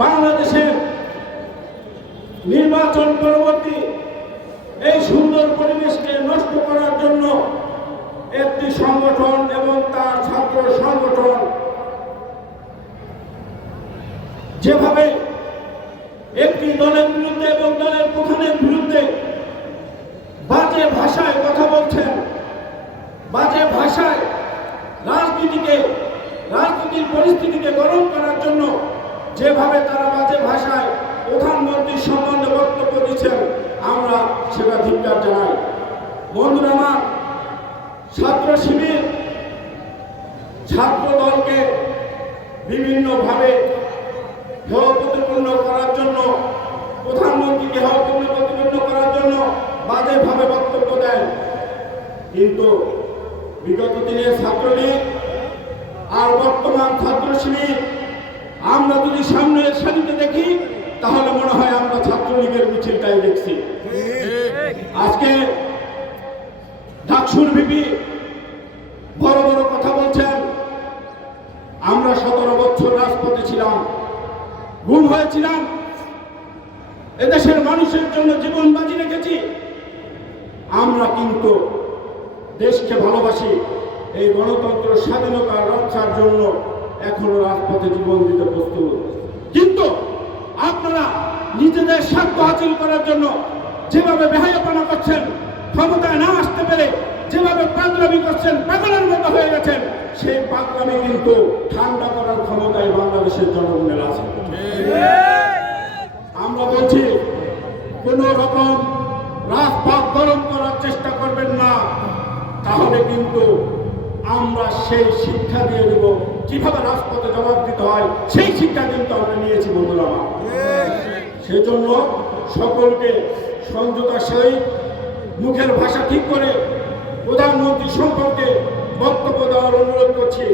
বাংলাদেশের নির্বাচন পরবর্তী এই সুন্দর পরিবেশকে নষ্ট করার জন্য একটি সংগঠন এবং তার ছাত্র সংগঠন যেভাবে একটি দলের বিরুদ্ধে এবং দলের প্রধানের বিরুদ্ধে বাজে ভাষায় কথা বলছেন, বাজে ভাষায় রাজনীতির পরিস্থিতিকে গরম করার জন্য যেভাবে তারা বাজে ভাষায় প্রধানমন্ত্রীর সম্বন্ধে বক্তব্য দিচ্ছেন, আমরা সেটা ধিক্কার জানাই। বন্ধুরা আমার, ছাত্র শিবির ছাত্র দলকে বিভিন্নভাবে হেয় প্রতিপন্ন করার জন্য, প্রধানমন্ত্রীকে হেয় প্রতিপন্ন করার জন্য বাজেভাবে বক্তব্য দেয়। কিন্তু বিগত দিনের ছাত্রলীগ আর বর্তমান ছাত্র শিবির আমরা যদি সামনের সারিতে দেখি তাহলে মনে হয় আমরা ছাত্রলীগের মিছিলটাই দেখছি। আজকে ডাকসুর ভিপি বড় বড় কথা বলছেন, আমরা 17 বছর রাজপথে ছিলাম, গুম হয়েছিলাম, এদেশের মানুষের জন্য জীবন বাজি রেখেছি। আমরা কিন্তু দেশকে ভালোবাসি, এই গণতন্ত্র স্বাধীনতা রক্ষার জন্য এখনো রাজপথে জীবন দিতে প্রস্তুত। কিন্তু আপনারা নিজেদের স্বার্থ হাসিল করার জন্য যেভাবে বেহায়াপনা করছেন, ক্ষমতায় না আসতে পেরে যেভাবে পাগলামি করছেন, পাগলের মতো হয়ে গেছেন, সেই পাগলামি কিন্তু ঠান্ডা করার ক্ষমতায় বাংলাদেশের জনগণের আছে। আমরা বলছি কোন রকম রাজপথ গরম করার চেষ্টা করবেন না, তাহলে কিন্তু আমরা সেই শিক্ষা দিয়ে দেব কিভাবে রাজপথে জবাব দিতে হয়, সেই শিক্ষা কিন্তু আমরা নিয়েছি বন্ধুরা। সেজন্য সকলকে সংযতার সহিত মুখের ভাষা ঠিক করে প্রধানমন্ত্রী সম্পর্কে বক্তব্য দেওয়ার অনুরোধ করছি।